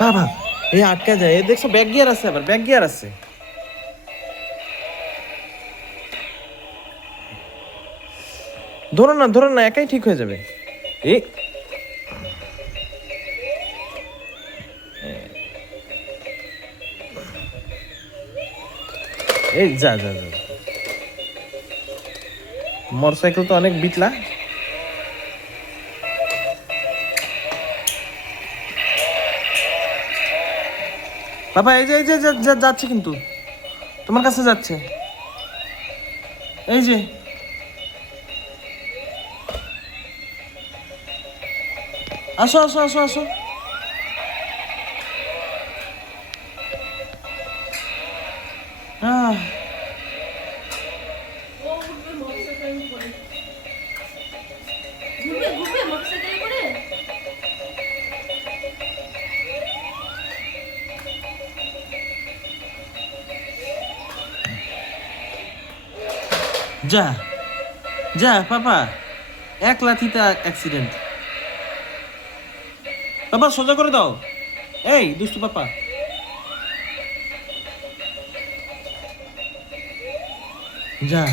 বাবা এই আটকা যায়, এই দেখছো ব্যাক গিয়ার আছে, আবার ব্যাক গিয়ার আছে। ধরো না একাই ঠিক হয়ে যাবে। এই এই যা যা যা, মোটরসাইকেল তো অনেক বিটলা। বাবা এই যে যাচ্ছে, কিন্তু তোমার কাছে যাচ্ছে, এই যে আসো আসো আসো আসো। আহ, যা যা পাপা, এক লাথিতে অ্যাক্সিডেন্ট। পাপা সোজা করে দাও, এই দুষ্টু পাপা। যা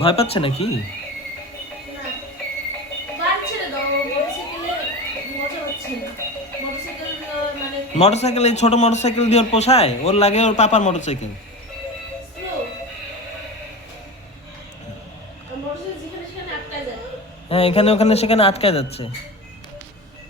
ভয় পাচ্ছে নাকি? মোটরসাইকেল, এই ছোট মোটরসাইকেল দিয়ে ওর পোষায়, ওর লাগে ওর পাপার মোটরসাইকেল। হ্যাঁ এখানে ওখানে সেখানে আটকায় যাচ্ছে।